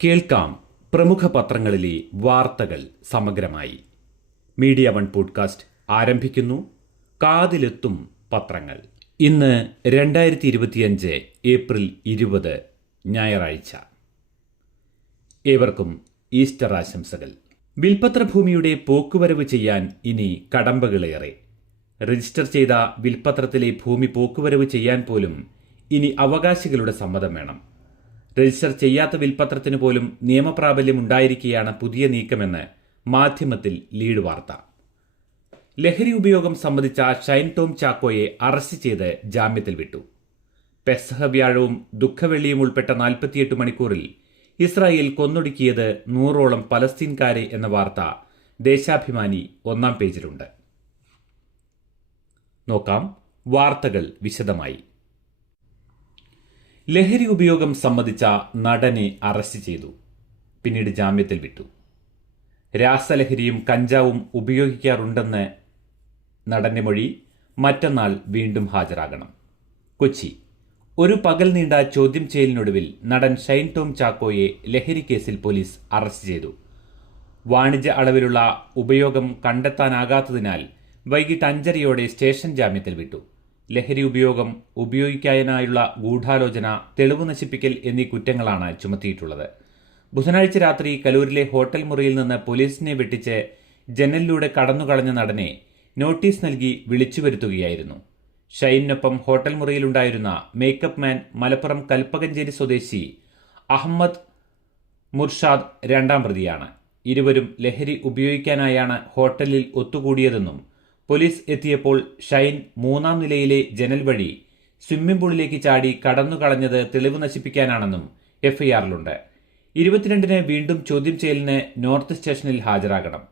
കേൾക്കാം പ്രമുഖ പത്രങ്ങളിലെ വാർത്തകൾ സമഗ്രമായി. മീഡിയ വൺ പോഡ്കാസ്റ്റ് ആരംഭിക്കുന്നു. കാതിലെത്തും പത്രങ്ങൾ. ഇന്ന് 2025 ഏപ്രിൽ 20 ഞായറാഴ്ച. ഏവർക്കും ഈസ്റ്റർ ആശംസകൾ. വിൽപ്പത്രഭൂമിയുടെ പോക്കുവരവ് ചെയ്യാൻ ഇനി കടമ്പകളേറെ. രജിസ്റ്റർ ചെയ്ത വിൽപ്പത്രത്തിലെ ഭൂമി പോക്കുവരവ് ചെയ്യാൻ പോലും ഇനി അവകാശികളുടെ സമ്മതം വേണം. രജിസ്റ്റർ ചെയ്യാത്ത വിൽപ്പത്രത്തിന് പോലും നിയമപ്രാബല്യം ഉണ്ടായിരിക്കെയാണ് പുതിയ നീക്കമെന്ന് മാധ്യമത്തിൽ ലീഡ് വാർത്ത. ലഹരി ഉപയോഗം സംബന്ധിച്ച ഷൈൻ ടോം ചാക്കോയെ അറസ്റ്റ് ചെയ്ത് ജാമ്യത്തിൽ വിട്ടു. പെസഹ വ്യാഴവും ദുഃഖവെള്ളിയും ഉൾപ്പെട്ട 48 മണിക്കൂറിൽ ഇസ്രായേൽ കൊന്നൊടുക്കിയത് 100ഓളം പലസ്തീൻകാരെ എന്ന വാർത്ത ദേശാഭിമാനി 1-ാം പേജിലുണ്ട്. നോക്കാം വാർത്തകൾ വിശദമായി. ലഹരി ഉപയോഗം സംബന്ധിച്ച നടനെ അറസ്റ്റ് ചെയ്തു, പിന്നീട് ജാമ്യത്തിൽ വിട്ടു. രാസലഹരിയും കഞ്ചാവും ഉപയോഗിക്കാറുണ്ടെന്ന് നടന്റെ മൊഴി മറ്റന്നാൾ വീണ്ടും ഹാജരാകണം. കൊച്ചി. ഒരു പകൽ നീണ്ട ചോദ്യം ചെയ്യലിനൊടുവിൽ നടൻ ഷൈൻ ടോം ചാക്കോയെ ലഹരി കേസിൽ പോലീസ് അറസ്റ്റ് ചെയ്തു. വാണിജ്യ അളവിലുള്ള ഉപയോഗം കണ്ടെത്താനാകാത്തതിനാൽ വൈകിട്ട് 5:30 സ്റ്റേഷൻ ജാമ്യത്തിൽ വിട്ടു. ലഹരി ഉപയോഗിക്കാനായുള്ള ഗൂഢാലോചന, തെളിവ് നശിപ്പിക്കൽ എന്നീ കുറ്റങ്ങളാണ് ചുമത്തിയിട്ടുള്ളത്. ബുധനാഴ്ച രാത്രി കലൂരിലെ ഹോട്ടൽ മുറിയിൽ നിന്ന് പോലീസിനെ വെട്ടിച്ച് ജനലിലൂടെ കടന്നുകളഞ്ഞ നടനെ നോട്ടീസ് നൽകി വിളിച്ചു വരുത്തുകയായിരുന്നു. ഷൈനിനൊപ്പം ഹോട്ടൽ മുറിയിലുണ്ടായിരുന്ന മേക്കപ്പ് മാൻ മലപ്പുറം കൽപ്പകഞ്ചേരി സ്വദേശി അഹമ്മദ് മുർഷാദ് 2-ാം പ്രതിയാണ്. ഇരുവരും ലഹരി ഉപയോഗിക്കാനായാണ് ഹോട്ടലിൽ ഒത്തുകൂടിയതെന്നും പോലീസ് എത്തിയപ്പോൾ ഷൈൻ 3-ാം നിലയിലെ ജനൽ വഴി സ്വിമ്മിംഗ് പൂളിലേക്ക് ചാടി കടന്നുകളഞ്ഞത് തെളിവ് നശിപ്പിക്കാനാണെന്നും എഫ്ഐആറിലുണ്ട്. 22-ന് വീണ്ടും ചോദ്യം ചെയ്യലിന് നോർത്ത് സ്റ്റേഷനിൽ ഹാജരാകണം.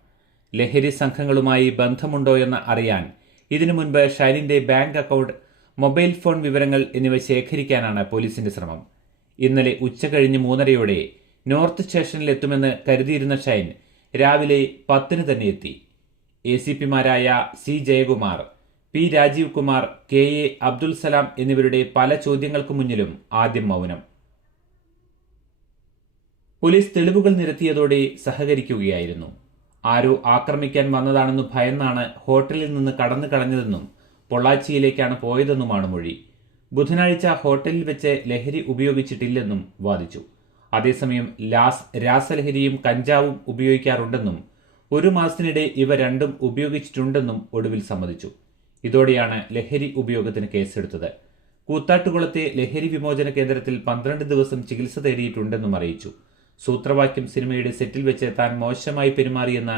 ലഹരി സംഘങ്ങളുമായി ബന്ധമുണ്ടോയെന്ന് അറിയാൻ ഇതിനു മുൻപ് ഷൈനിന്റെ ബാങ്ക് അക്കൗണ്ട്, മൊബൈൽ ഫോൺ വിവരങ്ങൾ എന്നിവ ശേഖരിക്കാനാണ് പോലീസിന്റെ ശ്രമം. ഇന്നലെ ഉച്ചകഴിഞ്ഞ് 3:30 നോർത്ത് സ്റ്റേഷനിൽ എത്തുമെന്ന് കരുതിയിരുന്ന ഷൈൻ രാവിലെ 10-ന് തന്നെ എത്തി. ACPമാരായ C Jayakumar, P Rajeev Kumar, KA Abdul Salam എന്നിവരുടെ പല ചോദ്യങ്ങൾക്കു മുന്നിലും ആദ്യം മൗനം. പോലീസ് തെളിവുകൾ നിരത്തിയതോടെ സഹകരിക്കുകയായിരുന്നു. ആരോ ആക്രമിക്കാൻ വന്നതാണെന്നു ഭയന്നാണ് ഹോട്ടലിൽ നിന്ന് കടന്നു കളഞ്ഞതെന്നും പൊള്ളാച്ചിയിലേക്കാണ് പോയതെന്നുമാണ് മൊഴി. ബുധനാഴ്ച ഹോട്ടലിൽ വെച്ച് ലഹരി ഉപയോഗിച്ചിട്ടില്ലെന്നും വാദിച്ചു. അതേസമയം രാസലഹരിയും കഞ്ചാവും ഉപയോഗിക്കാറുണ്ടെന്നും 1 മാസത്തിനിടെ ഇവ രണ്ടും ഉപയോഗിച്ചിട്ടുണ്ടെന്നും ഒടുവിൽ സമ്മതിച്ചു. ഇതോടെയാണ് ലഹരി ഉപയോഗത്തിന് കേസെടുത്തത്. കൂത്താട്ടുകുളത്തെ ലഹരി വിമോചന കേന്ദ്രത്തിൽ 12 ദിവസം ചികിത്സ തേടിയിട്ടുണ്ടെന്നും അറിയിച്ചു. സൂത്രവാക്യം സിനിമയുടെ സെറ്റിൽ വെച്ച് താൻ മോശമായി പെരുമാറിയെന്ന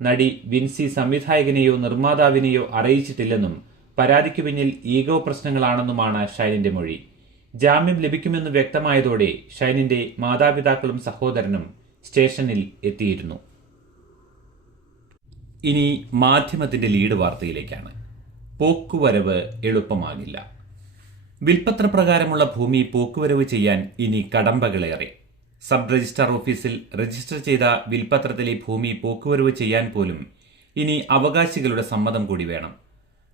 നടി വിൻസി സംവിധായകനെയോ നിർമ്മാതാവിനെയോ അറിയിച്ചിട്ടില്ലെന്നും പരാതിക്ക് പിന്നിൽ ഈഗോ പ്രശ്നങ്ങളാണെന്നുമാണ് ഷൈനിന്റെ മൊഴി. ജാമ്യം ലഭിക്കുമെന്ന് വ്യക്തമായതോടെ ഷൈനിന്റെ മാതാപിതാക്കളും സഹോദരനും സ്റ്റേഷനിൽ എത്തിയിരുന്നു. ഇനി മാധ്യമത്തിന്റെ ലീഡ് വാർത്തയിലേക്കാണ്. പോക്കുവരവ് എളുപ്പമാകില്ല. വിൽപ്പത്രപ്രകാരമുള്ള ഭൂമി പോക്കുവരവ് ചെയ്യാൻ ഇനി കടമ്പകളേറെ. സബ് രജിസ്ട്രാർ ഓഫീസിൽ രജിസ്റ്റർ ചെയ്ത വിൽപ്പത്രത്തിലെ ഭൂമി പോക്കുവരവ് ചെയ്യാൻ പോലും ഇനി അവകാശികളുടെ സമ്മതം കൂടി വേണം.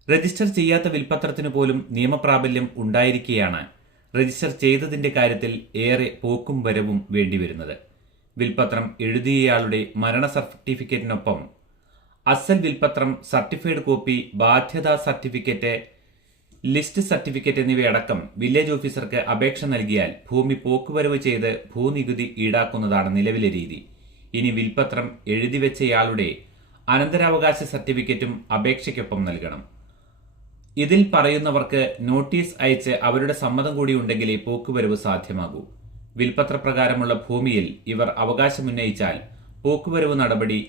രജിസ്റ്റർ ചെയ്യാത്ത വിൽപ്പത്രത്തിനു പോലും നിയമപ്രാബല്യം ഉണ്ടായിരിക്കെയാണ് രജിസ്റ്റർ ചെയ്തതിന്റെ കാര്യത്തിൽ ഏറെ പോക്കും വരവും വേണ്ടിവരുന്നത്. വിൽപ്പത്രം എഴുതിയയാളുടെ മരണ സർട്ടിഫിക്കറ്റിനൊപ്പം അസൽ വിൽപ്പത്രം, സർട്ടിഫൈഡ് കോപ്പി, ബാധ്യതാ സർട്ടിഫിക്കറ്റ്, ലിസ്റ്റ് സർട്ടിഫിക്കറ്റ് എന്നിവയടക്കം വില്ലേജ് ഓഫീസർക്ക് അപേക്ഷ നൽകിയാൽ ഭൂമി പോക്കുവരവ് ചെയ്ത് ഭൂനികുതി ഈടാക്കുന്നതാണ് നിലവിലെ രീതി. ഇനി വിൽപ്പത്രം എഴുതിവെച്ചയാളുടെ അനന്തരാവകാശ സർട്ടിഫിക്കറ്റും അപേക്ഷയ്ക്കൊപ്പം നൽകണം. ഇതിൽ പറയുന്നവർക്ക് നോട്ടീസ് അയച്ച് അവരുടെ സമ്മതം കൂടി ഉണ്ടെങ്കിലേ പോക്കുവരവ് സാധ്യമാകൂ. വിൽപ്പത്രപ്രകാരമുള്ള ഭൂമിയിൽ ഇവർ അവകാശമുന്നയിച്ചാൽ പോക്കുവരവ് നടപടി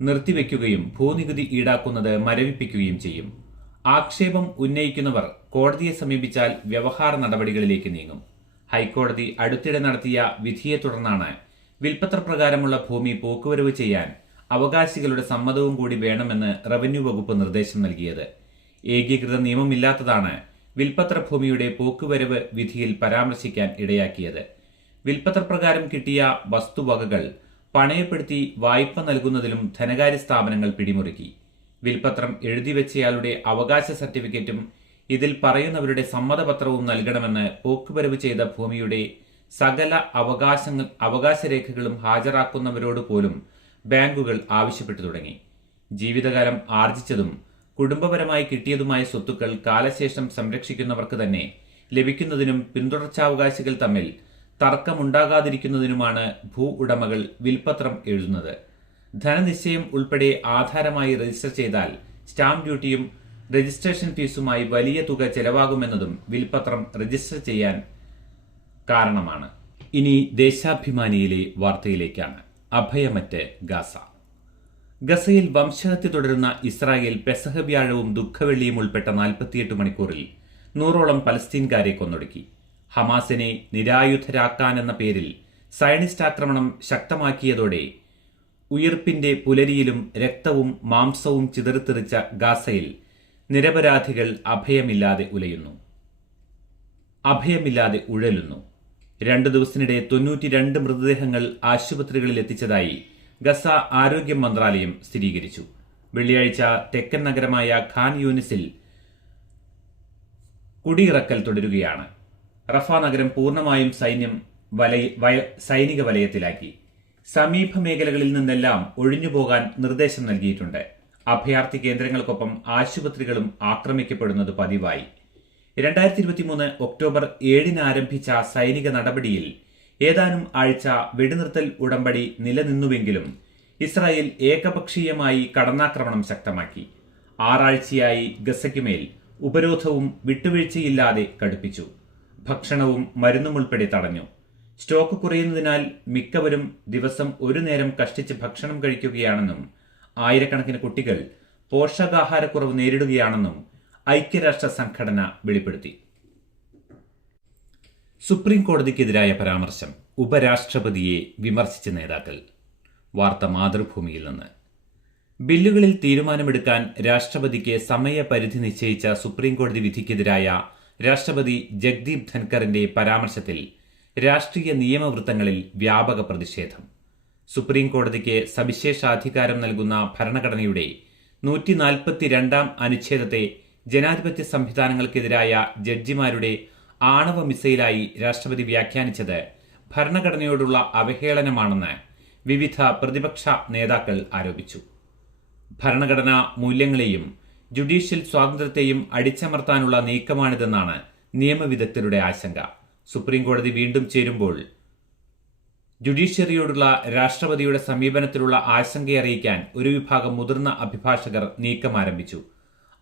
നിർത്തിവെക്കുകയും ഭൂനികുതി ഈടാക്കുന്നത് മരവിപ്പിക്കുകയും ചെയ്യും. ആക്ഷേപം ഉന്നയിക്കുന്നവർ കോടതിയെ സമീപിച്ചാൽ വ്യവഹാര നടപടികളിലേക്ക് നീങ്ങും. ഹൈക്കോടതി അടുത്തിടെ നടത്തിയ വിധിയെ തുടർന്നാണ് വിൽപ്പത്രപ്രകാരമുള്ള ഭൂമി പോക്കുവരവ് ചെയ്യാൻ അവകാശികളുടെ സമ്മതവും കൂടി വേണമെന്ന് റവന്യൂ വകുപ്പ് നിർദ്ദേശം നൽകിയത്. ഏകീകൃത നിയമമില്ലാത്തതാണ് വിൽപ്പത്രഭൂമിയുടെ പോക്കുവരവ് വിധിയിൽ പരാമർശിക്കാൻ ഇടയാക്കിയത്. വിൽപ്പത്രപ്രകാരം കിട്ടിയ വസ്തുവകകൾ പണയപ്പെടുത്തി വായ്പ നൽകുന്നതിലും ധനകാര്യ സ്ഥാപനങ്ങൾ പിടിമുറുക്കി. വിൽപ്പത്രം എഴുതിവെച്ചയാളുടെ അവകാശ സർട്ടിഫിക്കറ്റും ഇതിൽ പറയുന്നവരുടെ സമ്മതപത്രവും നൽകണമെന്ന് പോക്കുവരവ് ചെയ്ത ഭൂമിയുടെ സകല അവകാശരേഖകളും ഹാജരാക്കുന്നവരോട് പോലും ബാങ്കുകൾ ആവശ്യപ്പെട്ടു തുടങ്ങി. ജീവിതകാലം ആർജിച്ചതും കുടുംബപരമായി കിട്ടിയതുമായ സ്വത്തുക്കൾ കാലശേഷം സംരക്ഷിക്കുന്നവർക്ക് തന്നെ ലഭിക്കുന്നതിനും പിന്തുടർച്ചാവകാശികൾ തമ്മിൽ തർക്കമുണ്ടാകാതിരിക്കുന്നതിനുമാണ് ഭൂ ഉടമകൾ വിൽപത്രം എഴുതുന്നത്. ധനനിശ്ചയം ഉൾപ്പെടെ ആധാരമായി രജിസ്റ്റർ ചെയ്താൽ സ്റ്റാമ്പ് ഡ്യൂട്ടിയും രജിസ്ട്രേഷൻ ഫീസുമായി വലിയ തുക ചെലവാകുമെന്നതും വിൽപത്രം രജിസ്റ്റർ ചെയ്യാൻ കാരണമാണ്. ഇനി ദേശാഭിമാനിയിലെ വാർത്തയിലേക്കാണ്. അഭയമറ്റ് ഗാസ. ഗസയിൽ വംശഹത്യ തുടരുന്ന ഇസ്രായേൽ പെസഹ വ്യാഴവും ദുഃഖവെള്ളിയും ഉൾപ്പെട്ട 48 മണിക്കൂറിൽ 100ഓളം പലസ്തീൻകാരെ കൊന്നൊടുക്കി. ഹമാസിനെ നിരായുധരാക്കാനെന്ന പേരിൽ സയനിസ്റ്റ് ആക്രമണം ശക്തമാക്കിയതോടെ ഉയിർപ്പിന്റെ പുലരിയിലും രക്തവും മാംസവും ചിതറിത്തെറിച്ച ഗാസയിൽ നിരപരാധികൾ അഭയമില്ലാതെ ഉഴലുന്നു. 2 ദിവസത്തിനിടെ 92 മൃതദേഹങ്ങൾ ആശുപത്രികളിൽ എത്തിച്ചതായി ഗസ ആരോഗ്യ മന്ത്രാലയം സ്ഥിരീകരിച്ചു. വെള്ളിയാഴ്ച തെക്കൻ നഗരമായ ഖാൻ യൂനിസിൽ കുടിയിറക്കൽ തുടരുകയാണ്. റഫ നഗരം പൂർണ്ണമായും സൈനിക വലയത്തിലാക്കി. സമീപ മേഖലകളിൽ നിന്നെല്ലാം ഒഴിഞ്ഞുപോകാൻ നിർദ്ദേശം നൽകിയിട്ടുണ്ട്. അഭയാർത്ഥി കേന്ദ്രങ്ങൾക്കൊപ്പം ആശുപത്രികളും ആക്രമിക്കപ്പെടുന്നത് പതിവായി. 2023 ഒക്ടോബർ 7 ആരംഭിച്ച സൈനിക നടപടിയിൽ ഏതാനും ആഴ്ച വെടിനിർത്തൽ ഉടമ്പടി നിലനിന്നുവെങ്കിലും ഇസ്രായേൽ ഏകപക്ഷീയമായി കടന്നാക്രമണം ശക്തമാക്കി. 6 ആഴ്ചയായി ഗസയ്ക്കുമേൽ ഉപരോധവും വിട്ടുവീഴ്ചയില്ലാതെ കടുപ്പിച്ചു. ഭക്ഷണവും മരുന്നും ഉൾപ്പെടെ തടഞ്ഞു. സ്റ്റോക്ക് കുറയുന്നതിനാൽ മിക്കവരും ദിവസം ഒരു നേരം കഷ്ടിച്ച് ഭക്ഷണം കഴിക്കുകയാണെന്നും ആയിരക്കണക്കിന് കുട്ടികൾ പോഷകാഹാരക്കുറവ് നേരിടുകയാണെന്നും ഐക്യരാഷ്ട്ര സംഘടന വെളിപ്പെടുത്തി. സുപ്രീം കോടതിക്കെതിരായ പരാമർശം. ഉപരാഷ്ട്രപതിയെ വിമർശിച്ച നേതാക്കൾ. വാർത്ത മാതൃഭൂമിയിൽ നിന്ന്. ബില്ലുകളിൽ തീരുമാനമെടുക്കാൻ രാഷ്ട്രപതിക്ക് സമയപരിധി നിശ്ചയിച്ച സുപ്രീം കോടതി വിധിക്കെതിരായ രാഷ്ട്രപതി ജഗ്ദീപ് ധൻഖറിന്റെ പരാമർശത്തിൽ രാഷ്ട്രീയ നിയമവൃത്തങ്ങളിൽ വ്യാപക പ്രതിഷേധം. സുപ്രീം കോടതിക്ക് സവിശേഷാധികാരം നൽകുന്ന ഭരണഘടനയുടെ 142 അനുച്ഛേദത്തെ ജനാധിപത്യ സംവിധാനങ്ങൾക്കെതിരായ ജഡ്ജിമാരുടെ ആണവ മിസൈലായി രാഷ്ട്രപതി വ്യാഖ്യാനിച്ചത് ഭരണഘടനയോടുള്ള അവഹേളനമാണെന്ന് വിവിധ പ്രതിപക്ഷ നേതാക്കൾ ആരോപിച്ചു. ഭരണഘടനാ മൂല്യങ്ങളെയും ജുഡീഷ്യൽ സ്വാതന്ത്ര്യത്തെയും അടിച്ചമർത്താനുള്ള നീക്കമാണിതെന്നാണ് നിയമവിദഗ്ധരുടെ ആശങ്ക. സുപ്രീം കോടതി വീണ്ടും ചേരുമ്പോൾ ജുഡീഷ്യറിയോടുള്ള രാഷ്ട്രപതിയുടെ സമീപനത്തിലുള്ള ആശങ്കയറിയിക്കാൻ ഒരു വിഭാഗം മുതിർന്ന അഭിഭാഷകർ നീക്കം ആരംഭിച്ചു.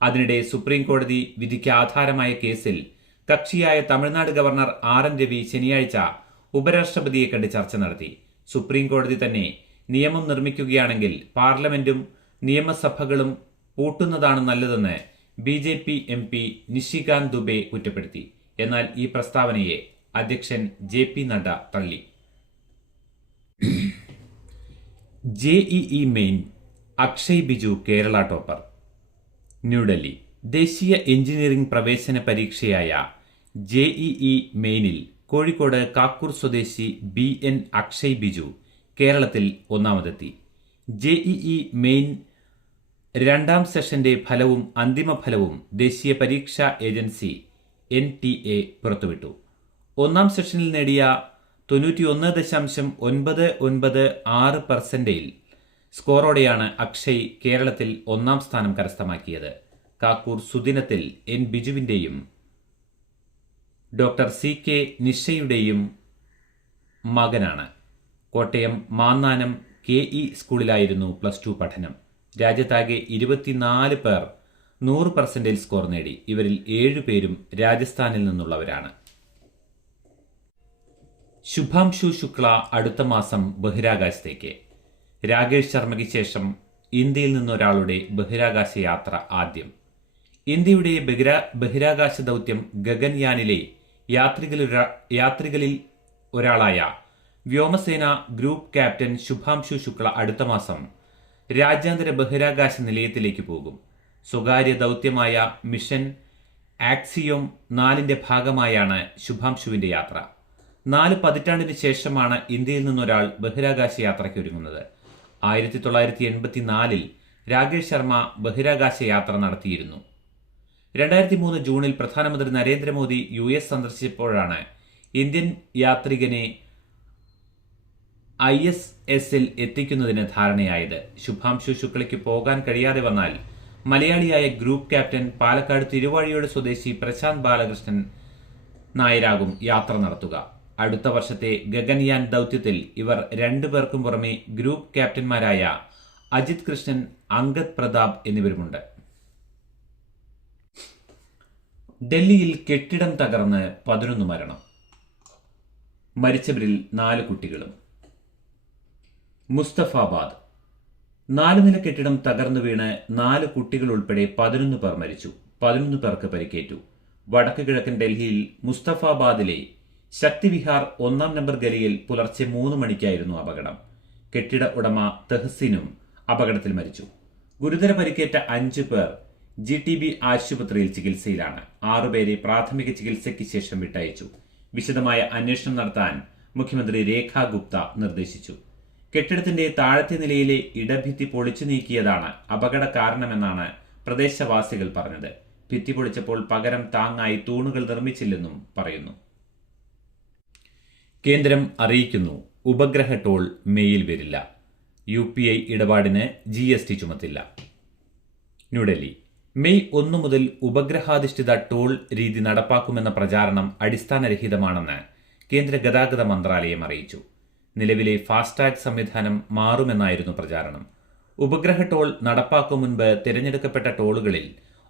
അതിനിടെ സുപ്രീം കോടതി വിധിക്ക് ആധാരമായ കേസിൽ കക്ഷിയായ തമിഴ്നാട് ഗവർണർ RN രവി ശനിയാഴ്ച ഉപരാഷ്ട്രപതിയെ കണ്ട് ചർച്ച നടത്തി. സുപ്രീം കോടതി തന്നെ നിയമം നിർമ്മിക്കുകയാണെങ്കിൽ പാർലമെന്റും നിയമസഭകളും പൂട്ടുന്നതാണ് നല്ലതെന്ന് BJP MP നിഷികാന്ത് ദുബെ കുറ്റപ്പെടുത്തി. എന്നാൽ ഈ പ്രസ്താവനയെ അധ്യക്ഷൻ JP നഡ്ഡ തള്ളി. JEE main Akshay Biju Kerala topper. New Delhi. ദേശീയ എഞ്ചിനീയറിംഗ് പ്രവേശന പരീക്ഷയായ JEE മെയിനിൽ കോഴിക്കോട് കാക്കൂർ സ്വദേശി BN അക്ഷയ് ബിജു കേരളത്തിൽ ഒന്നാമതെത്തി. JEE മെയിൻ 2ാം സെഷന്റെ ഫലവും അന്തിമ ഫലവും ദേശീയ പരീക്ഷാ ഏജൻസി NTA പുറത്തുവിട്ടു. 1ാം സെഷനിൽ നേടിയ 91.996% സ്കോറോടെയാണ് അക്ഷയ് കേരളത്തിൽ 1ാം സ്ഥാനം കരസ്ഥമാക്കിയത്. കാക്കൂർ സുദിനത്തിൽ N ബിജുവിന്റെയും ഡോക്ടർ CK നിഷയുടെയും മകനാണ്. കോട്ടയം മാന്നാനം KE സ്കൂളിലായിരുന്നു +2 പഠനം. രാജ്യത്താകെ 24 പേർ 100% സ്കോർ നേടി. ഇവരിൽ 7 പേരും രാജസ്ഥാനിൽ നിന്നുള്ളവരാണ്. ശുഭാംശു ശുക്ല അടുത്ത മാസം ബഹിരാകാശത്തേക്ക്. രാകേഷ് ശർമ്മയ്ക്ക് ശേഷം ഇന്ത്യയിൽ നിന്നൊരാളുടെ ബഹിരാകാശ യാത്ര ആദ്യം. ഇന്ത്യയുടെ ബഹിരാകാശ ദൗത്യം ഗഗൻയാനിലെ യാത്രികളിൽ ഒരാളായ വ്യോമസേന ഗ്രൂപ്പ് ക്യാപ്റ്റൻ ശുഭാംശു ശുക്ല അടുത്ത മാസം രാജ്യാന്തര ബഹിരാകാശ നിലയത്തിലേക്ക് പോകും. സ്വകാര്യ ദൗത്യമായ മിഷൻ ആക്സിയോം 4ന്റെ ഭാഗമായാണ് ശുഭാംശുവിന്റെ യാത്ര. 4 പതിറ്റാണ്ടിന് ശേഷമാണ് ഇന്ത്യയിൽ നിന്നൊരാൾ ബഹിരാകാശ യാത്രയ്ക്കൊരുങ്ങുന്നത്. 1984 രാകേഷ് ശർമ്മ ബഹിരാകാശ യാത്ര നടത്തിയിരുന്നു. 2003 ജൂണിൽ പ്രധാനമന്ത്രി നരേന്ദ്രമോദി US സന്ദർശിച്ചപ്പോഴാണ് ഇന്ത്യൻ യാത്രികനെ ISSൽ എത്തിക്കുന്നതിന് ധാരണയായത്. ശുഭാംശു ശുക്ലയ്ക്ക് പോകാൻ കഴിയാതെ വന്നാൽ മലയാളിയായ ഗ്രൂപ്പ് ക്യാപ്റ്റൻ പാലക്കാട് തിരുവാഴിയോട് സ്വദേശി പ്രശാന്ത് ബാലകൃഷ്ണൻ നായരാകും യാത്ര നടത്തുക. അടുത്ത വർഷത്തെ ഗഗൻയാൻ ദൗത്യത്തിൽ ഇവർ രണ്ടുപേർക്കും പുറമെ ഗ്രൂപ്പ് ക്യാപ്റ്റന്മാരായ അജിത് കൃഷ്ണൻ, അങ്കദ് പ്രതാപ് എന്നിവരുമുണ്ട്. ഡൽഹിയിൽ കെട്ടിടം തകർന്ന് 11 മരണം. മരിച്ചവരിൽ 4 കുട്ടികളും. മുസ്തഫാബാദ് 4 നില കെട്ടിടം തകർന്നു വീണ് 4 കുട്ടികൾ ഉൾപ്പെടെ 11 പേർ മരിച്ചു. 11 പേർക്ക് പരിക്കേറ്റു. വടക്ക് കിഴക്കൻ ഡൽഹിയിൽ മുസ്തഫാബാദിലെ ശക്തിവിഹാർ 1-ാം നമ്പർ ഗലിയിൽ പുലർച്ചെ 3 മണിക്കായിരുന്നു അപകടം. കെട്ടിട ഉടമ തെഹ്സിനും അപകടത്തിൽ മരിച്ചു. ഗുരുതര പരിക്കേറ്റ 5 പേർ GTB ആശുപത്രിയിൽ ചികിത്സയിലാണ്. 6 പേരെ പ്രാഥമിക ചികിത്സയ്ക്ക് ശേഷം വിട്ടയച്ചു. വിശദമായ അന്വേഷണം നടത്താൻ മുഖ്യമന്ത്രി രേഖ ഗുപ്ത നിർദ്ദേശിച്ചു. കെട്ടിടത്തിന്റെ താഴത്തെ നിലയിലെ ഇടഭിത്തി പൊളിച്ചു നീക്കിയതാണ് അപകട കാരണമെന്നാണ് പ്രദേശവാസികൾ പറഞ്ഞത്. ഭിത്തി പൊളിച്ചപ്പോൾ പകരം താങ്ങായി തൂണുകൾ നിർമ്മിച്ചില്ലെന്നും പറയുന്നു. കേന്ദ്രം അറിയിക്കുന്നു, ഉപഗ്രഹ ടോൾ മേയിൽ വരില്ല. UPI ഇടപാടിന് GST ചുമത്തില്ല. ന്യൂഡൽഹി മെയ് 1 മുതൽ ഉപഗ്രഹാധിഷ്ഠിത ടോൾ രീതി നടപ്പാക്കുമെന്ന പ്രചാരണം അടിസ്ഥാനരഹിതമാണെന്ന് കേന്ദ്ര ഗതാഗത മന്ത്രാലയം അറിയിച്ചു. നിലവിലെ ഫാസ്ടാഗ് സംവിധാനം മാറുമെന്നായിരുന്നു പ്രചാരണം. ഉപഗ്രഹ ടോൾ നടപ്പാക്കും മുൻപ് തിരഞ്ഞെടുക്കപ്പെട്ട ടോളുകളിൽ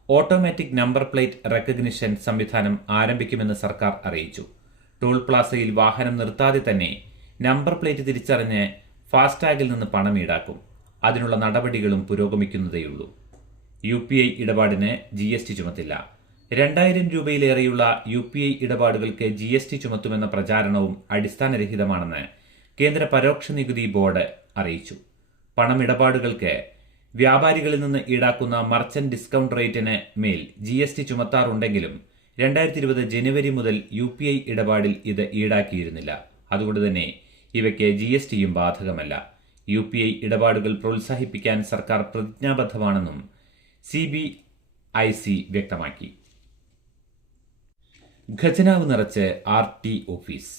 ഓട്ടോമാറ്റിക് നമ്പർ പ്ലേറ്റ് റെക്കഗ്നിഷൻ സംവിധാനം ആരംഭിക്കുമെന്ന് സർക്കാർ അറിയിച്ചു. ടോൾ പ്ലാസയിൽ വാഹനം നിർത്താതെ തന്നെ നമ്പർ പ്ലേറ്റ് തിരിച്ചറിഞ്ഞ് ഫാസ്ടാഗിൽ നിന്ന് പണം ഈടാക്കും. അതിനുള്ള നടപടികളും പുരോഗമിക്കുന്നതേയുള്ളൂ. UPI ഇടപാടിന് GST ചുമത്തില്ല. 2000 രൂപയിലേറെയുള്ള UPI ഇടപാടുകൾക്ക് GST ചുമത്തുമെന്ന പ്രചാരണവും അടിസ്ഥാനരഹിതമാണെന്ന് കേന്ദ്ര പരോക്ഷ നികുതി ബോർഡ് അറിയിച്ചു. പണമിടപാടുകൾക്ക് വ്യാപാരികളിൽ നിന്ന് ഈടാക്കുന്ന മർച്ചന്റ് ഡിസ്കൗണ്ട് റേറ്റിന് മേൽ GST ചുമത്താറുണ്ടെങ്കിലും 2020 ജനുവരി മുതൽ UPI ഇടപാടിൽ ഇത് ഈടാക്കിയിരുന്നില്ല. അതുകൊണ്ട് തന്നെ ഇവയ്ക്ക് GSTയും ബാധകമല്ല. UPI ഇടപാടുകൾ പ്രോത്സാഹിപ്പിക്കാൻ സർക്കാർ പ്രതിജ്ഞാബദ്ധമാണെന്നും CBIC വ്യക്തമാക്കി. ഖജനാവ് നിറച്ച് RT ഓഫീസ്.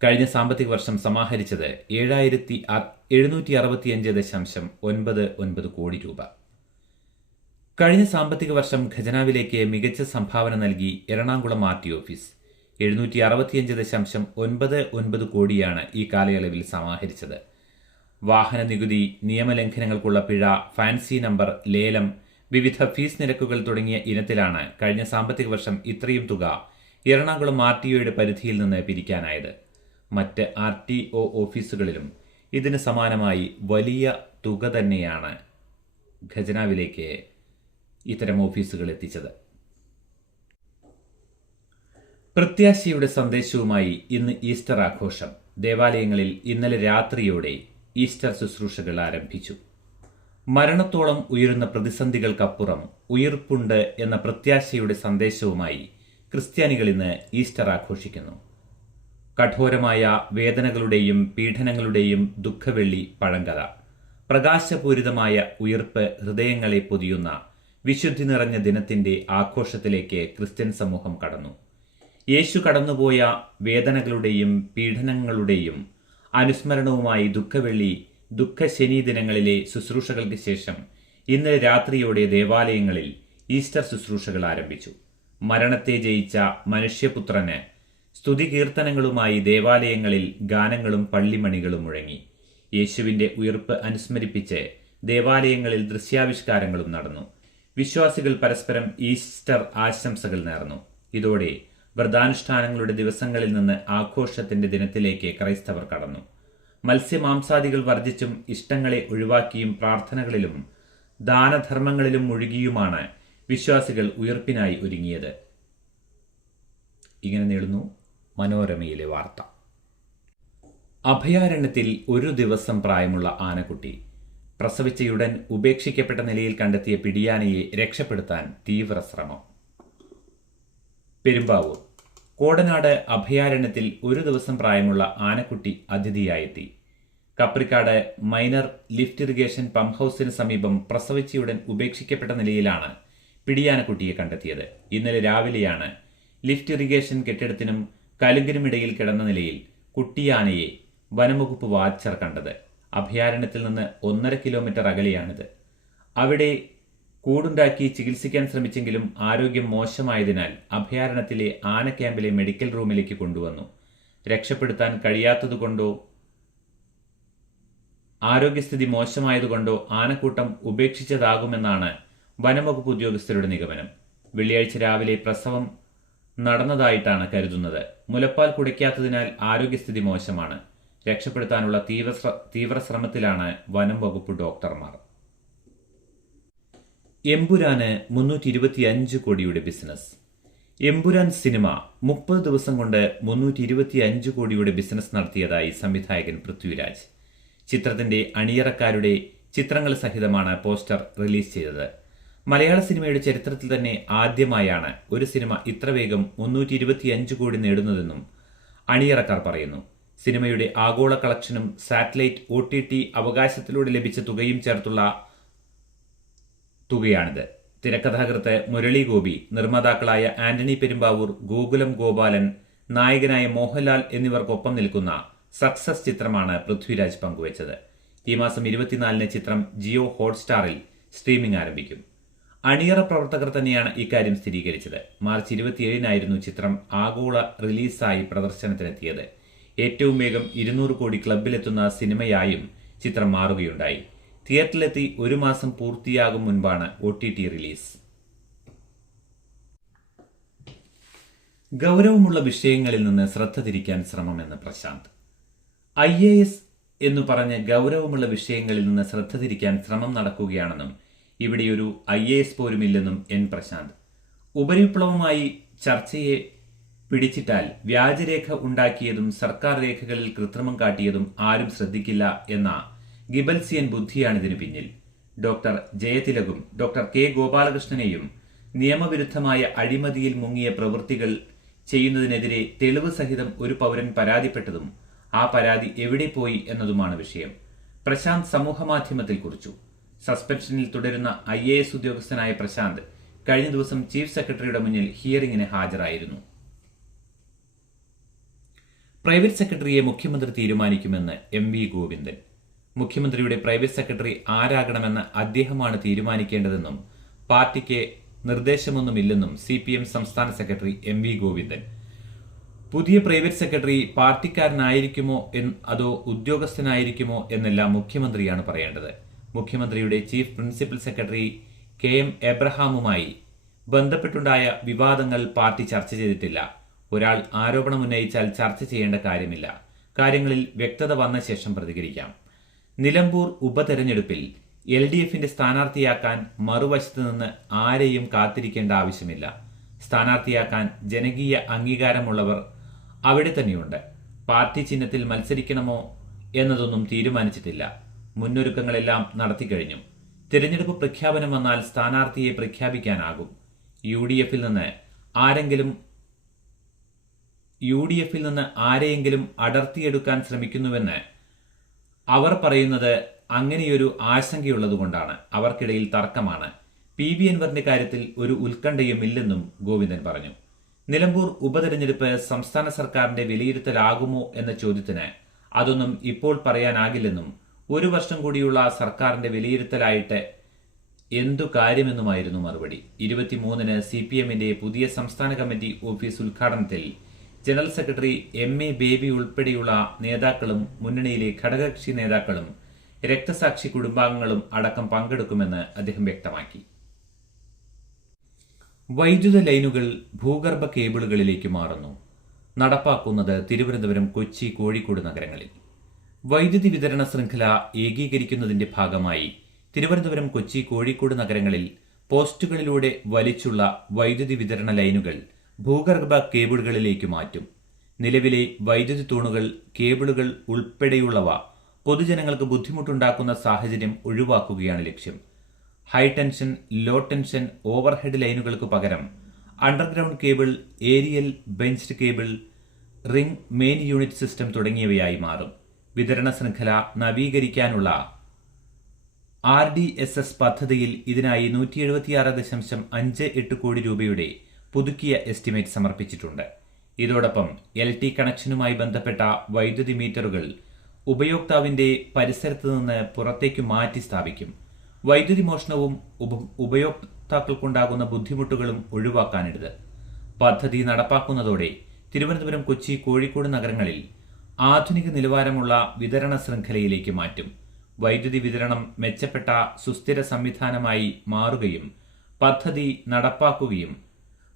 കഴിഞ്ഞ സാമ്പത്തിക വർഷം സമാഹരിച്ചത് 7,765.99 കോടി രൂപ. കഴിഞ്ഞ സാമ്പത്തിക വർഷം ഖജനാവിലേക്ക് മികച്ച സംഭാവന നൽകി എറണാകുളം RT ഓഫീസ്. 765.99 കോടിയാണ് ഈ കാലയളവിൽ സമാഹരിച്ചത്. വാഹന നികുതി, നിയമലംഘനങ്ങൾക്കുള്ള പിഴ, ഫാൻസി നമ്പർ, ലേലം, വിവിധ ഫീസ് നിരക്കുകൾ തുടങ്ങിയ ഇനത്തിലാണ് കഴിഞ്ഞ സാമ്പത്തിക വർഷം ഇത്രയും തുക എറണാകുളം RTOയുടെ പരിധിയിൽ നിന്ന് പിരിക്കാനായത്. മറ്റ് RTO ഓഫീസുകളിലും ഇതിന് സമാനമായി വലിയ തുക തന്നെയാണ് ഖജനാവിലേക്ക് ഇത്തരം ഓഫീസുകൾ എത്തിച്ചത്. പ്രത്യാശയുടെ സന്ദേശവുമായി ഇന്ന് ഈസ്റ്റർ ആഘോഷം. ദേവാലയങ്ങളിൽ ഇന്നലെ രാത്രിയോടെ ഈസ്റ്റർ ശുശ്രൂഷകൾ ആരംഭിച്ചു. മരണത്തോളം ഉയരുന്ന പ്രതിസന്ധികൾക്കപ്പുറം ഉയിർപ്പുണ്ട് എന്ന പ്രത്യാശയുടെ സന്ദേശവുമായി ക്രിസ്ത്യാനികൾ ഇന്ന് ഈസ്റ്റർ ആഘോഷിക്കുന്നു. കഠോരമായ വേദനകളുടെയും പീഡനങ്ങളുടെയും ദുഃഖവെള്ളി പഴങ്കഥ, പ്രകാശപൂരിതമായ ഉയിർപ്പ് ഹൃദയങ്ങളെ പൊതിയുന്ന വിശുദ്ധി നിറഞ്ഞ ദിനത്തിന്റെ ആഘോഷത്തിലേക്ക് ക്രിസ്ത്യൻ സമൂഹം കടന്നു. യേശു കടന്നുപോയ വേദനകളുടെയും പീഡനങ്ങളുടെയും അനുസ്മരണവുമായി ദുഃഖവെള്ളി, ദുഃഖശനി ദിനങ്ങളിലെ ശുശ്രൂഷകൾക്ക് ശേഷം ഇന്നലെ രാത്രിയോടെ ദേവാലയങ്ങളിൽ ഈസ്റ്റർ ശുശ്രൂഷകൾ ആരംഭിച്ചു. മരണത്തെ ജയിച്ച മനുഷ്യപുത്രന് സ്തുതികീർത്തനങ്ങളുമായി ദേവാലയങ്ങളിൽ ഗാനങ്ങളും പള്ളിമണികളും മുഴങ്ങി. യേശുവിന്റെ ഉയിർപ്പ് അനുസ്മരിപ്പിച്ച് ദേവാലയങ്ങളിൽ ദൃശ്യാവിഷ്കാരങ്ങളും നടന്നു. വിശ്വാസികൾ പരസ്പരം ഈസ്റ്റർ ആശംസകൾ നേർന്നു. ഇതോടെ വ്രതാനുഷ്ഠാനങ്ങളുടെ ദിവസങ്ങളിൽ നിന്ന് ആഘോഷത്തിന്റെ ദിനത്തിലേക്ക് ക്രൈസ്തവർ കടന്നു. മത്സ്യമാംസാദികൾ വർജിച്ചും ഇഷ്ടങ്ങളെ ഒഴിവാക്കിയും പ്രാർത്ഥനകളിലും ദാനധർമ്മങ്ങളിലും മുഴുകിയുമാണ് വിശ്വാസികൾ ഉയിർപ്പിനായി ഒരുങ്ങിയത്. ഇങ്ങനെ നീളുന്നു മനോരമയിലെ വാർത്ത. അഭയാരണ്യത്തിൽ 1 ദിവസം പ്രായമുള്ള ആനക്കുട്ടി. പ്രസവിച്ചയുടൻ ഉപേക്ഷിക്കപ്പെട്ട നിലയിൽ കണ്ടെത്തിയ പിടിയാനയെ രക്ഷപ്പെടുത്താൻ തീവ്ര ശ്രമം. പെരുമ്പാവൂർ കോടനാട് അഭയാരണ്യത്തിൽ 1 ദിവസം പ്രായമുള്ള ആനക്കുട്ടി അതിഥിയായെത്തി. Kaprikkad minor lift irrigation pump ഹൌസിന് സമീപം പ്രസവിച്ചയുടൻ ഉപേക്ഷിക്കപ്പെട്ട നിലയിലാണ് പിടിയാനക്കുട്ടിയെ കണ്ടെത്തിയത്. ഇന്നലെ രാവിലെയാണ് ലിഫ്റ്റ് ഇറിഗേഷൻ കെട്ടിടത്തിനും കലുങ്കിനുമിടയിൽ കിടന്ന നിലയിൽ കുട്ടിയാനയെ വനംവകുപ്പ് വാച്ചർ കണ്ടത്. അഭയാരണ്യത്തിൽ നിന്ന് 1.5 കിലോമീറ്റർ അകലെയാണിത്. അവിടെ കൂടുണ്ടാക്കി ചികിത്സിക്കാൻ ശ്രമിച്ചെങ്കിലും ആരോഗ്യം മോശമായതിനാൽ അഭയാരണ്യത്തിലെ ആന ക്യാമ്പിലെ മെഡിക്കൽ റൂമിലേക്ക് കൊണ്ടുവന്നു. രക്ഷപ്പെടുത്താൻ കഴിയാത്തതുകൊണ്ടോ ആരോഗ്യസ്ഥിതി മോശമായതുകൊണ്ടോ ആനക്കൂട്ടം ഉപേക്ഷിച്ചതാകുമെന്നാണ് വനംവകുപ്പ് ഉദ്യോഗസ്ഥരുടെ നിഗമനം. വെള്ളിയാഴ്ച രാവിലെ പ്രസവം നടന്നതായിട്ടാണ് കരുതുന്നത്. മുലപ്പാൽ കുടിക്കാത്തതിനാൽ ആരോഗ്യസ്ഥിതി മോശമാണ്. രക്ഷപ്പെടുത്താനുള്ള തീവ്ര ശ്രമത്തിലാണ് വനം വകുപ്പ് ഡോക്ടർമാർ. എമ്പുരാന് 325 കോടിയുടെ ബിസിനസ്. എമ്പുരാൻ സിനിമ 30 ദിവസം കൊണ്ട് 325 കോടിയുടെ ബിസിനസ് നടത്തിയതായി സംവിധായകൻ പൃഥ്വിരാജ്. ചിത്രത്തിന്റെ അണിയറക്കാരുടെ ചിത്രങ്ങൾ സഹിതമാണ് പോസ്റ്റർ റിലീസ് ചെയ്തത്. മലയാള സിനിമയുടെ ചരിത്രത്തിൽ തന്നെ ആദ്യമായാണ് ഒരു സിനിമ ഇത്ര വേഗം 325 കോടി നേടുന്നതെന്നും അണിയറക്കാർ പറയുന്നു. സിനിമയുടെ ആഗോള കളക്ഷനും സാറ്റലൈറ്റ് OTT അവകാശത്തിലൂടെ ലഭിച്ച തുകയും ചേർത്തുള്ള തുകയാണിത്. തിരക്കഥാകൃത്ത് മുരളി ഗോപി, നിർമ്മാതാക്കളായ ആന്റണി പെരുമ്പാവൂർ, ഗോകുലം ഗോപാലൻ, നായകനായ മോഹൻലാൽ എന്നിവർക്കൊപ്പം നിൽക്കുന്ന സക്സസ് ചിത്രമാണ് പൃഥ്വിരാജ് പങ്കുവച്ചത്. ഈ മാസം 24-ന് ചിത്രം ജിയോ ഹോട്ട്സ്റ്റാറിൽ സ്ട്രീമിംഗ് ആരംഭിക്കും. അണിയറ പ്രവർത്തകർ തന്നെയാണ് ഇക്കാര്യം സ്ഥിരീകരിച്ചത്. മാർച്ച് 27-നായിരുന്നു ചിത്രം ആഗോള റിലീസായി പ്രദർശനത്തിനെത്തിയത്. ഏറ്റവും വേഗം 200 കോടി ക്ലബിലെത്തുന്ന സിനിമയായും ചിത്രം മാറുകയുണ്ടായി. തിയേറ്ററിലെത്തി 1 മാസം പൂർത്തിയാകും മുൻപാണ് OTT റിലീസ്. ഗൗരവമുള്ള വിഷയങ്ങളിൽ നിന്ന് ശ്രദ്ധ തിരിക്കാൻ ശ്രമമെന്ന് പ്രശാന്ത്. IAS എന്നു പറഞ്ഞ് ഗൗരവമുള്ള വിഷയങ്ങളിൽ നിന്ന് ശ്രദ്ധ തിരിക്കാൻ ശ്രമം നടക്കുകയാണെന്നും ഇവിടെയൊരു IAS പോലുമില്ലെന്നും N പ്രശാന്ത്. ഉപരിവിപ്ലവമായി ചർച്ചയെ പിടിച്ചിട്ടാൽ വ്യാജരേഖ ഉണ്ടാക്കിയതും സർക്കാർ രേഖകളിൽ കൃത്രിമം കാട്ടിയതും ആരും ശ്രദ്ധിക്കില്ല എന്ന ഗിബൽസിയൻ ബുദ്ധിയാണിതിനു പിന്നിൽ. ഡോക്ടർ ജയതിലകും ഡോക്ടർ K ഗോപാലകൃഷ്ണനെയും നിയമവിരുദ്ധമായ അഴിമതിയിൽ മുങ്ങിയ പ്രവൃത്തികൾ ചെയ്യുന്നതിനെതിരെ തെളിവ് സഹിതം ഒരു പൗരൻ പരാതിപ്പെട്ടതും ആ പരാതി എവിടെ പോയി എന്നതുമാണ് വിഷയം. പ്രശാന്ത് സമൂഹമാധ്യമത്തിൽ കുറിച്ചു. സസ്പെൻഷനിൽ തുടരുന്ന IAS ഉദ്യോഗസ്ഥനായ പ്രശാന്ത് കഴിഞ്ഞ ദിവസം ചീഫ് സെക്രട്ടറിയുടെ മുന്നിൽ ഹിയറിംഗിന് ഹാജരായിരുന്നു. പ്രൈവറ്റ് സെക്രട്ടറിയെ മുഖ്യമന്ത്രി തീരുമാനിക്കുമെന്ന് MV ഗോവിന്ദൻ. മുഖ്യമന്ത്രിയുടെ പ്രൈവറ്റ് സെക്രട്ടറി ആരാകണമെന്ന് അദ്ദേഹമാണ് തീരുമാനിക്കേണ്ടതെന്നും പാർട്ടിക്ക് നിർദ്ദേശമൊന്നുമില്ലെന്നും CPM സംസ്ഥാന സെക്രട്ടറി MV ഗോവിന്ദൻ. പുതിയ പ്രൈവറ്റ് സെക്രട്ടറി പാർട്ടിക്കാരനായിരിക്കുമോ അതോ ഉദ്യോഗസ്ഥനായിരിക്കുമോ എന്നെല്ലാം മുഖ്യമന്ത്രിയാണ് പറയേണ്ടത്. മുഖ്യമന്ത്രിയുടെ ചീഫ് പ്രിൻസിപ്പൽ സെക്രട്ടറി KM എബ്രഹാമുമായി ബന്ധപ്പെട്ടുണ്ടായ വിവാദങ്ങൾ പാർട്ടി ചർച്ച ചെയ്തിട്ടില്ല. ഒരാൾ ആരോപണമുന്നയിച്ചാൽ ചർച്ച ചെയ്യേണ്ട കാര്യമില്ല. കാര്യങ്ങളിൽ വ്യക്തത വന്ന ശേഷം പ്രതികരിക്കാം. നിലമ്പൂർ ഉപതെരഞ്ഞെടുപ്പിൽ LDFന്റെ സ്ഥാനാർത്ഥിയാക്കാൻ മറുവശത്ത് നിന്ന് ആരെയും കാത്തിരിക്കേണ്ട ആവശ്യമില്ല. സ്ഥാനാർത്ഥിയാക്കാൻ ജനകീയ അംഗീകാരമുള്ളവർ അവിടെ തന്നെയുണ്ട്. പാർട്ടി ചിഹ്നത്തിൽ മത്സരിക്കണമോ എന്നതൊന്നും തീരുമാനിച്ചിട്ടില്ല. മുന്നൊരുക്കങ്ങളെല്ലാം നടത്തിക്കഴിഞ്ഞു. തിരഞ്ഞെടുപ്പ് പ്രഖ്യാപനം വന്നാൽ സ്ഥാനാർത്ഥിയെ പ്രഖ്യാപിക്കാനാകും. UDFൽ നിന്ന് ആരെയെങ്കിലും അടർത്തിയെടുക്കാൻ ശ്രമിക്കുന്നുവെന്ന് അവർ പറയുന്നത് അങ്ങനെയൊരു ആശങ്കയുള്ളതുകൊണ്ടാണ്. അവർക്കിടയിൽ തർക്കമാണ്. PV അൻവറിന്റെ കാര്യത്തിൽ ഒരു ഉത്കണ്ഠയുമില്ലെന്നും ഗോവിന്ദൻ പറഞ്ഞു. നിലമ്പൂർ ഉപതെരഞ്ഞെടുപ്പ് സംസ്ഥാന സർക്കാരിന്റെ വിലയിരുത്തലാകുമോ എന്ന ചോദ്യത്തിന് അതൊന്നും ഇപ്പോൾ പറയാനാകില്ലെന്നും 1 വർഷം കൂടിയുള്ള സർക്കാരിന്റെ വിലയിരുത്തലായിട്ട് എന്തു കാര്യമെന്നുമായിരുന്നു മറുപടി. 23-ന് CPMന്റെ പുതിയ സംസ്ഥാന കമ്മിറ്റി ഓഫീസ് ഉദ്ഘാടനത്തിൽ ജനറൽ സെക്രട്ടറി MA ബേബി ഉൾപ്പെടെയുള്ള നേതാക്കളും മുന്നണിയിലെ ഘടകകക്ഷി നേതാക്കളും രക്തസാക്ഷി കുടുംബാംഗങ്ങളും അടക്കം പങ്കെടുക്കുമെന്ന് അദ്ദേഹം വ്യക്തമാക്കി. വൈദ്യുത ലൈനുകൾ ഭൂഗർഭ കേബിളുകളിലേക്ക് മാറുന്നു. നടപ്പാക്കുന്നത് തിരുവനന്തപുരം, കൊച്ചി, കോഴിക്കോട് നഗരങ്ങളിൽ. വൈദ്യുതി വിതരണ ശൃംഖല ഏകീകരിക്കുന്നതിന്റെ ഭാഗമായി തിരുവനന്തപുരം, കൊച്ചി, കോഴിക്കോട് നഗരങ്ങളിൽ പോസ്റ്റുകളിലൂടെ വലിച്ചുള്ള വൈദ്യുതി വിതരണ ലൈനുകൾ ഭൂഗർഭ കേബിളുകളിലേക്ക് മാറ്റും. നിലവിലെ വൈദ്യുതി തൂണുകൾ, കേബിളുകൾ ഉൾപ്പെടെയുള്ളവ പൊതുജനങ്ങൾക്ക് ബുദ്ധിമുട്ടുണ്ടാക്കുന്ന സാഹചര്യം ഒഴിവാക്കുകയാണ് ലക്ഷ്യം. High tension, low tension, overhead ലൈനുകൾക്ക് പകരം underground cable, aerial bunched cable, ring main unit system തുടങ്ങിയവയായി മാറും. വിതരണ ശൃംഖല നവീകരിക്കാനുള്ള RDSS പദ്ധതിയിൽ ഇതിനായി 176.58 കോടി രൂപയുടെ പുതുക്കിയ എസ്റ്റിമേറ്റ് സമർപ്പിച്ചിട്ടുണ്ട്. ഇതോടൊപ്പം LT കണക്ഷനുമായി ബന്ധപ്പെട്ട വൈദ്യുതി മീറ്ററുകൾ ഉപയോക്താവിന്റെ പരിസരത്ത് നിന്ന് പുറത്തേക്ക് മാറ്റി സ്ഥാപിക്കും. വൈദ്യുതി മോഷണവും ഉപയോക്താക്കൾക്കുണ്ടാകുന്ന ബുദ്ധിമുട്ടുകളും ഒഴിവാക്കാനിത്. പദ്ധതി നടപ്പാക്കുന്നതോടെ തിരുവനന്തപുരം, കൊച്ചി, കോഴിക്കോട് നഗരങ്ങളിൽ ആധുനിക നിലവാരമുള്ള വിതരണ ശൃംഖലയിലേക്ക് മാറ്റും. വൈദ്യുതി വിതരണം മെച്ചപ്പെട്ട സുസ്ഥിര സംവിധാനമായി മാറുകയും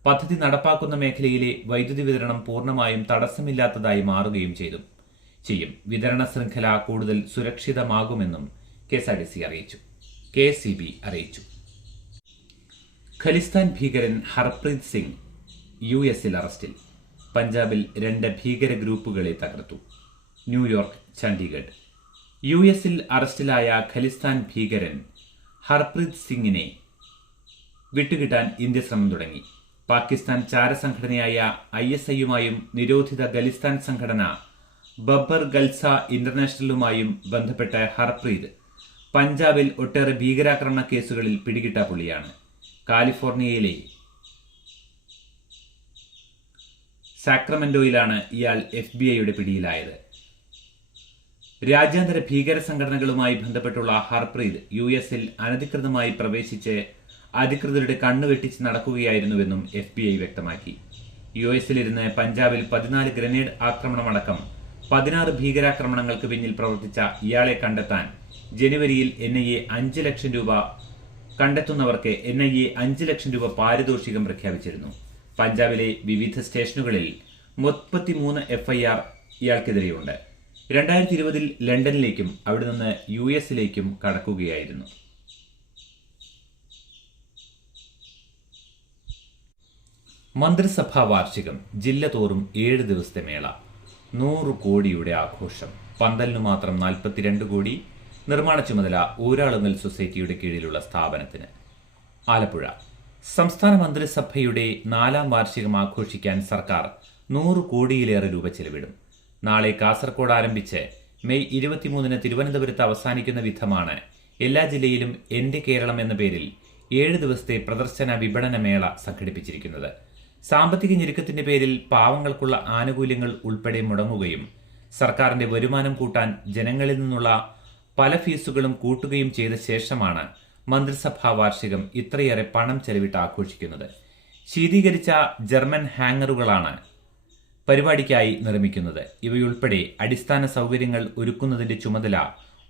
പദ്ധതി നടപ്പാക്കുന്ന മേഖലയിലെ വൈദ്യുതി വിതരണം പൂർണ്ണമായും തടസ്സമില്ലാത്തതായി മാറുകയും ചെയ്യും. വിതരണ ശൃംഖല കൂടുതൽ സുരക്ഷിതമാകുമെന്നും KSEB അറിയിച്ചു. ഖലിസ്ഥാൻ ഭീകരൻ ഹർപ്രീത് സിംഗ് US-ൽ അറസ്റ്റിൽ. പഞ്ചാബിൽ 2 ഭീകര ഗ്രൂപ്പുകളെ തകർത്തു. ന്യൂയോർക്ക്, ചണ്ഡീഗഡ്. US-ൽ അറസ്റ്റിലായ ഖലിസ്ഥാൻ ഭീകരൻ ഹർപ്രീത് സിംഗിനെ വിട്ടുകിട്ടാൻ ഇന്ത്യ ശ്രമം തുടങ്ങി. പാകിസ്ഥാൻ ചാരസംഘടനയായ ISIയുമായും നിരോധിത ഖലിസ്ഥാൻ സംഘടന ബബ്ബർ ഖൽസ ഇന്റർനാഷണലുമായും ബന്ധപ്പെട്ട ഹർപ്രീത് പഞ്ചാബിൽ ഒട്ടേറെ ഭീകരാക്രമണ കേസുകളിൽ പിടികിട്ട പുള്ളിയാണ്. കാലിഫോർണിയയിലെ സാക്രമെന്റോയിലാണ് ഇയാൾ FBI-യുടെ പിടിയിലായത്. രാജ്യാന്തര ഭീകര സംഘടനകളുമായി ബന്ധപ്പെട്ടുള്ള ഹർപ്രീത് US-ൽ അനധികൃതമായി പ്രവേശിച്ച് അധികൃതരുടെ കണ്ണുവെട്ടിച്ച് നടക്കുകയായിരുന്നുവെന്നും FBI വ്യക്തമാക്കി. US-ലിരുന്ന് പഞ്ചാബിൽ 14 ഗ്രനേഡ് ആക്രമണമടക്കം 16 ഭീകരാക്രമണങ്ങൾക്ക് പിന്നിൽ പ്രവർത്തിച്ച ഇയാളെ കണ്ടെത്താൻ ജനുവരിയിൽ NIA 5 ലക്ഷം രൂപ കണ്ടെത്തുന്നവർക്ക് NIA 5 ലക്ഷം രൂപ പാരിതോഷികം പ്രഖ്യാപിച്ചിരുന്നു. പഞ്ചാബിലെ വിവിധ സ്റ്റേഷനുകളിൽ 33 FIR ഇയാൾക്കെതിരെയുണ്ട്. 2020-ൽ ലണ്ടനിലേക്കും അവിടെ നിന്ന് US-ലേക്കും കടക്കുകയായിരുന്നു. മന്ത്രിസഭാ വാർഷികം. ജില്ല തോറും 7 ദിവസത്തെ മേള. 100 കോടിയുടെ ആഘോഷം. പന്തലിനു മാത്രം 42 കോടി. നിർമ്മാണ ചുമതല ഊരാളുങ്കൽ സൊസൈറ്റിയുടെ കീഴിലുള്ള സ്ഥാപനത്തിന്. ആലപ്പുഴ. സംസ്ഥാന മന്ത്രിസഭയുടെ 4ാം വാർഷികം ആഘോഷിക്കാൻ സർക്കാർ 100 കോടിയിലേറെ രൂപ ചെലവിടും. നാളെ കാസർഗോഡ് ആരംഭിച്ച് മെയ് 23-ന് തിരുവനന്തപുരത്ത് അവസാനിക്കുന്ന വിധമാണ് എല്ലാ ജില്ലയിലും എന്റെ കേരളം എന്ന പേരിൽ 7 ദിവസത്തെ പ്രദർശന വിപണന മേള സംഘടിപ്പിച്ചിരിക്കുന്നത്. സാമ്പത്തിക ഞെരുക്കത്തിന്റെ പേരിൽ പാവങ്ങൾക്കുള്ള ആനുകൂല്യങ്ങൾ ഉൾപ്പെടെ മുടങ്ങുകയും സർക്കാരിന്റെ വരുമാനം കൂട്ടാൻ ജനങ്ങളിൽ നിന്നുള്ള പല ഫീസുകളും കൂട്ടുകയും ചെയ്ത ശേഷമാണ് മന്ത്രിസഭാ വാർഷികം ഇത്രയേറെ പണം ചെലവിട്ട് ആഘോഷിക്കുന്നത്. ശീതീകരിച്ച ജർമ്മൻ ഹാങ്ങറുകളാണ് പരിപാടിക്കായി നിർമ്മിക്കുന്നത്. ഇവയുൾപ്പെടെ അടിസ്ഥാന സൗകര്യങ്ങൾ ഒരുക്കുന്നതിന്റെ ചുമതല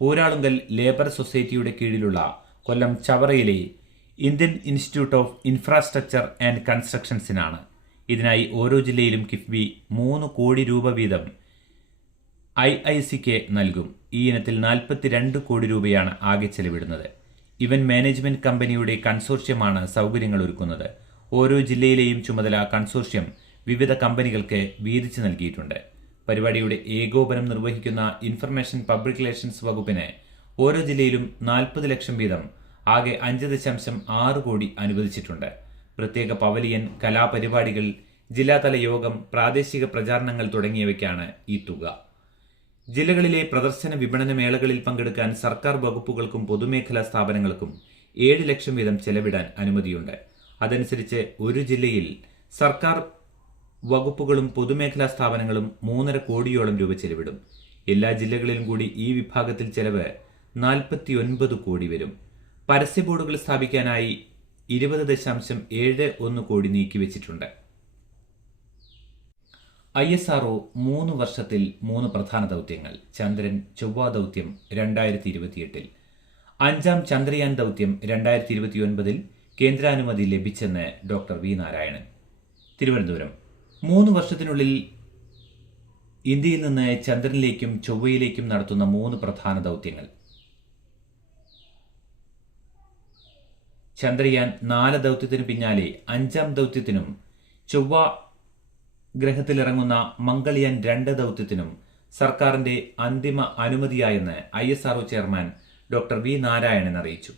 ഊരാളുങ്കൽ ലേബർ സൊസൈറ്റിയുടെ കീഴിലുള്ള കൊല്ലം ചവറയിലെ Indian institute of infrastructure and കൺസ്ട്രക്ഷൻസിനാണ്. ഇതിനായി ഓരോ ജില്ലയിലും കിഫ്ബി 3 കോടി രൂപ വീതം IICക്ക് നൽകും. ഈ ഇനത്തിൽ 42 കോടി രൂപയാണ് ആകെ ചെലവിടുന്നത്. ഇവന്റ് മാനേജ്മെന്റ് കമ്പനിയുടെ കൺസോർഷ്യമാണ് സൗകര്യങ്ങൾ ഒരുക്കുന്നത്. ഓരോ ജില്ലയിലെയും ചുമതല കൺസോർഷ്യം വിവിധ കമ്പനികൾക്ക് വീതിച്ചു നൽകിയിട്ടുണ്ട്. പരിപാടിയുടെ ഏകോപനം നിർവഹിക്കുന്ന ഇൻഫർമേഷൻ പബ്ലിക് റിലേഷൻസ് വകുപ്പിന് ഓരോ ജില്ലയിലും 40 ലക്ഷം വീതം ആകെ 5.6 കോടി അനുവദിച്ചിട്ടുണ്ട്. പ്രത്യേക പവലിയൻ, കലാപരിപാടികൾ, ജില്ലാതല യോഗം, പ്രാദേശിക പ്രചാരണങ്ങൾ തുടങ്ങിയവയ്ക്കാണ് ഈ തുക. ജില്ലകളിലെ പ്രദർശന വിപണന മേളകളിൽ പങ്കെടുക്കാൻ സർക്കാർ വകുപ്പുകൾക്കും പൊതുമേഖലാ സ്ഥാപനങ്ങൾക്കും 7 ലക്ഷം വീതം ചെലവിടാൻ അനുമതിയുണ്ട്. അതനുസരിച്ച് ഒരു ജില്ലയിൽ സർക്കാർ വകുപ്പുകളും പൊതുമേഖലാ സ്ഥാപനങ്ങളും 3.5 കോടിയോളം രൂപ ചെലവിടും. എല്ലാ ജില്ലകളിലും കൂടി ഈ വിഭാഗത്തിൽ ചെലവ് 49 കോടി വരും. പരസ്യ ബോർഡുകൾ സ്ഥാപിക്കാനായി 20.71 കോടി നീക്കിവച്ചിട്ടുണ്ട്. ISRO 3 വർഷത്തിൽ 3 പ്രധാന ദൗത്യങ്ങൾ. ചന്ദ്രൻ, ചൊവ്വ ദൗത്യം 2028-ൽ, 5ാം ചന്ദ്രയാൻ ദൗത്യം 2029-ൽ കേന്ദ്രാനുമതി ലഭിച്ചെന്ന് ഡോക്ടർ വി നാരായണൻ. തിരുവനന്തപുരം. 3 വർഷത്തിനുള്ളിൽ ഇന്ത്യയിൽ നിന്ന് ചന്ദ്രനിലേക്കും ചൊവ്വയിലേക്കും നടത്തുന്ന 3 പ്രധാന ദൗത്യങ്ങൾ. ചന്ദ്രയാൻ 4 ദൗത്യത്തിനു പിന്നാലെ 5ാം ദൗത്യത്തിനും ചൊവ്വ ഗ്രഹത്തിലിറങ്ങുന്ന മംഗൾയാൻ 2 ദൗത്യത്തിനും സർക്കാരിന്റെ അന്തിമ അനുമതിയായെന്ന് ISRO chairman doctor V Narayanan അറിയിച്ചു.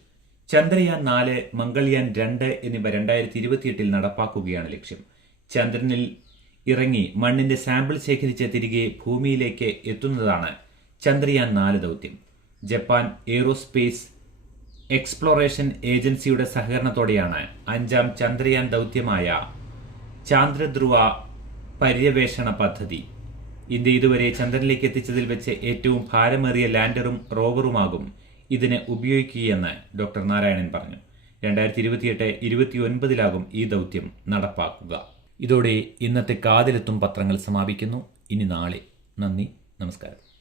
ചന്ദ്രയാൻ 4, മംഗൾയാൻ 2 എന്നിവ 2028-ൽ നടപ്പാക്കുകയാണ് ലക്ഷ്യം. ചന്ദ്രനിൽ ഇറങ്ങി മണ്ണിന്റെ സാമ്പിൾ ശേഖരിച്ച് തിരികെ ഭൂമിയിലേക്ക് എത്തുന്നതാണ് ചന്ദ്രയാൻ 4 ദൗത്യം. ജപ്പാൻ എയ്റോസ്പേസ് എക്സ്പ്ലോറേഷൻ ഏജൻസിയുടെ സഹകരണത്തോടെയാണ് 5ാം ചന്ദ്രയാൻ ദൗത്യമായ ചാന്ദ്രധ്രുവ പര്യവേഷണ പദ്ധതി ഇന്ത്യ ഇതുവരെ ചന്ദ്രനിലേക്ക് എത്തിച്ചതിൽ വെച്ച് ഏറ്റവും ഭാരമേറിയ ലാൻഡറും റോവറുമാകും ഇതിനെ ഉപയോഗിക്കുകയെന്ന് ഡോക്ടർ നാരായണൻ പറഞ്ഞു. 2028-29 ഈ ദൗത്യം നടപ്പാക്കുക. ഇതോടെ ഇന്നത്തെ കാതിലെത്തും പത്രങ്ങൾ സമാപിക്കുന്നു. ഇനി നാളെ. നന്ദി, നമസ്കാരം.